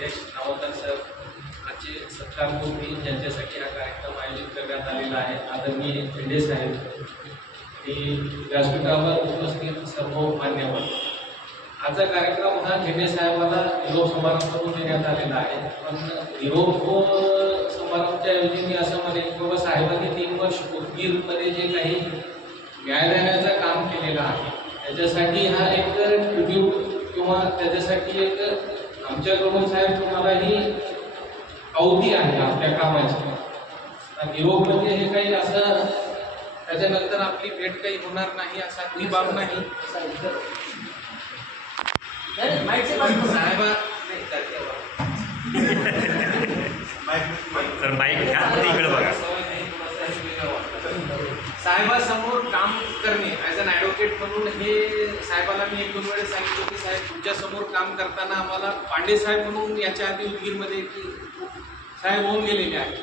Nilesh Navkar sir आजचे सत्कारमूर्ती ज्यांच्यासाठी हा कार्यक्रम आयोजित करण्यात आलेला आहे, आदरणीय भेंडे साहेब आणि व्यासपीठावर उपस्थित सर्व मान्यवर. आजचा कार्यक्रम हा भेंडे साहेबाला निरोप समारंभ म्हणून देण्यात आलेला आहे. पण निरोप समारंभाच्या ऐवजी मी असं म्हणेन की बाबा साहेबांनी 3 वर्ष उदगीरमध्ये जे काही न्याय देण्याचं काम केलेलं आहे त्याच्यासाठी हा एक ट्रिब्यूट किंवा त्याच्यासाठी एक आमच्याकडून साहेब तुम्हाला ही अवधी आहे आपल्या कामाची. निरोप म्हणजे हे काही असं त्याच्यानंतर आपली भेट काही होणार नाही असा ती बाब नाही. साहेबासमोर काम करणे ॲज अन ॲडव्होकेट म्हणून हे साहेबाला मी 1-2 वेळेस सांगितलं की साहेब तुमच्यासमोर काम करताना आम्हाला पांडे साहेब म्हणून याच्या आधी उदगीरमध्ये साहेब होऊन गेलेले आहेत,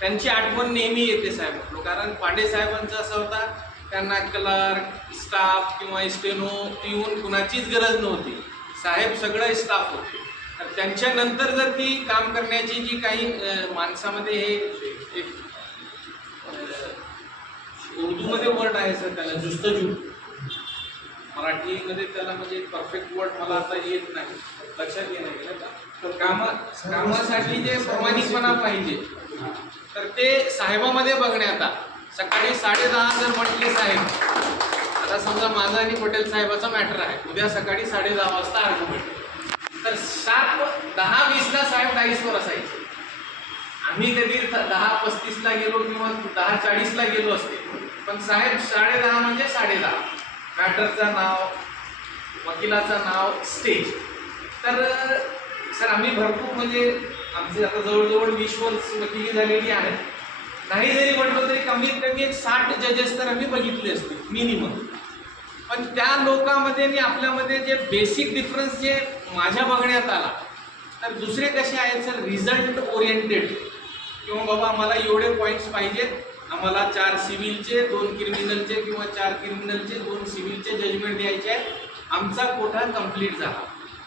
त्यांची आठवण नेहमी येते साहेब म्हटलो. कारण पांडे साहेबांचं असं होता त्यांना क्लर्क स्टाफ किंवा स्टेनो पिऊन कुणाचीच गरज नव्हती, साहेब सगळं स्टाफ होते. तर त्यांच्यानंतर जर ती काम करण्याची जी काही माणसामध्ये हे एक उर्दूमध्ये वर्ड आहे सर त्याला जुस्तजू, मराठीमध्ये त्याला म्हणजे परफेक्ट वर्ड मला आता येत नाही, लक्षात येणार गेलं का. तर कामासाठी जे प्रामाणिकपणा पाहिजे तर ते साहेबामध्ये बघण्यात आलं. सकाळी 10:30 जर म्हटले साहेब, आता समजा माझा आणि पटेल साहेबाचा मॅटर आहे, उद्या सकाळी 10:30 वाजता आर्ग्युमेंट, तर 7:10-20ला साहेब डाईसवर असायचे. आम्ही कधी 10:35ला गेलो किंवा 10:40ला गेलो असते, पण साहेब 10:30 म्हणजे 10:30, मॅटरचं नाव, वकिलाचं नाव, स्टेज. तर सर आम्ही भरपूर म्हणजे आमचे आता जवळजवळ 20 वर्ष वकिली झालेली आहे. नाही जरी म्हटलं तरी कमीत कमी 60 जजेस तर आम्ही बघितले असते मिनिमम. पण त्या लोकांमध्ये आणि आपल्यामध्ये जे बेसिक डिफरन्स जे माझ्या बघण्यात आला, तर दुसरे कसे आहेत सर रिझल्ट ओरिएंटेड, किंवा बाबा आम्हाला एवढे पॉईंट्स पाहिजेत, आम्हाला 4 सिव्हिलचे 2 क्रिमिनलचे किंवा 4 क्रिमिनलचे 2 सिव्हिलचे जजमेंट द्यायचे आहेत, आमचा कोठा कंप्लीट झाला.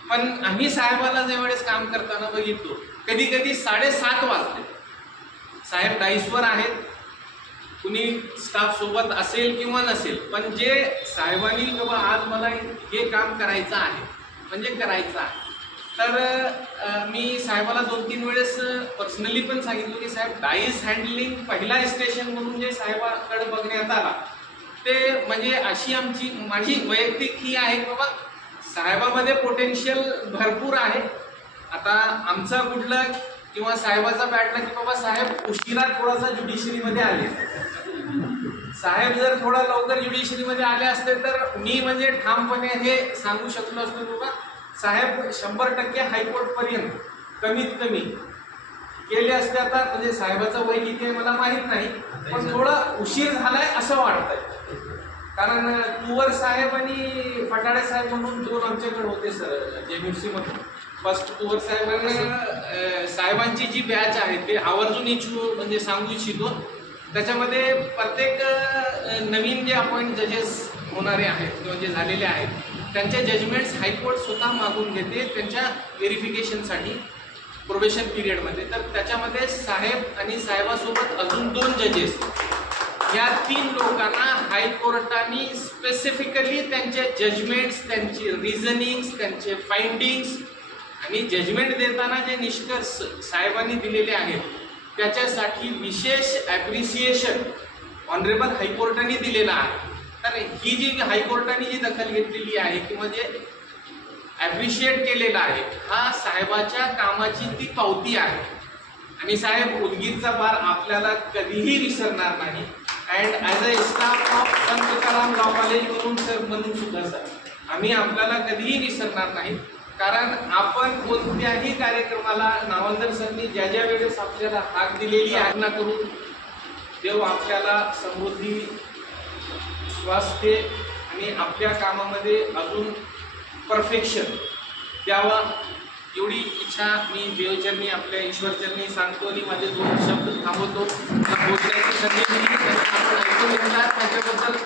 पण आम्ही साहेबाला ज्यावेळेस काम करताना बघितलो कधी कधी 7:30 वाजले, साहेब डाईसवर आहेत, कुणी स्टाफ सोबत असेल किंवा नसेल, पण जे साहेबांनी बाबा आज मला हे काम करायचं आहे म्हणजे करायचं आहे. तर मी साहेबाला 2-3 वेळेस पर्सनली पण सांगितलं की साहेब डाईस हँडलिंग पहिला स्टेशन म्हणून जे साहेबाकडे बघण्यात आला ते म्हणजे अशी माझी वैयक्तिक ही आहे की बाबा साहेबामध्ये पोटेन्शियल भरपूर आहे. आता आमचा कुठला किंवा साहेबाचा बॅटला की बाबा साहेब उशिरा थोडासा ज्युडिशरीमध्ये आले, साहेब जर थोडा लवकर ज्युडिशरीमध्ये आले असते तर मी म्हणजे ठामपणे हे सांगू शकलो असतो बाबा साहेब 100% हायकोर्टपर्यंत कमीत कमी गेले असते. आता म्हणजे साहेबाचं वय किती आहे मला माहीत नाही, पण थोडा उशीर झालाय असं वाटतंय. कारण कुवर साहेब आणि फटाडे साहेब म्हणून 2 आमच्याकडे होते सर JMFC मधून. फर्स्ट कुवर साहेब साहेबांची जी बॅच आहे ते आवर्जून म्हणजे सांगू इच्छितो. त्याच्यामध्ये प्रत्येक नवीन जे अपॉइंट जजेस होणारे आहेत किंवा जे झालेले आहेत त्यांचे जजमेंट्स हायकोर्ट स्वतः मागून घेते त्यांच्या व्हेरिफिकेशनसाठी प्रोबेशन पिरियडमध्ये. तर त्याच्यामध्ये साहेब आणि साहेबासोबत अजून 2 जजेस, या 3 लोकांना हायकोर्टाने स्पेसिफिकली त्यांचे जजमेंट्स, त्यांची रिझनिंग्स, त्यांचे फाइंडिंग्स आणि जजमेंट देताना जे निष्कर्ष साहेबांनी दिलेले आहेत त्याच्यासाठी विशेष ॲप्रिसिएशन ऑनरेबल हायकोर्टाने दिलेलं आहे. तर ही जी हायकोर्टाने जी दखल घेतलेली आहे किंवा जे ॲप्रिशिएट केलेलं आहे हा साहेबाच्या कामाची ती पावती आहे. आणि साहेब उदगीरचा बार आपल्याला कधीही विसरणार नाही. And as a staff of Sant Tukaram law college म्हणून सुद्धा सर आम्ही आपल्याला कधीही विसरणार नाही. कारण आपण कोणत्याही कार्यक्रमाला नावंदर सरनी ज्या ज्या वेळेस आपल्याला हाक दिलेली आज्ञा करून देव आपल्याला समृद्धी, स्वास्थ्य आणि आपल्या कामामध्ये अजून परफेक्शन द्यावा एवढी इच्छा मी देवचरणी आपल्या ईश्वरचरणी सांगतो आणि माझे 2 शब्द थांबवतो. बोलण्याची संधी दिली आपण ऐकून घेतला त्याच्याबद्दल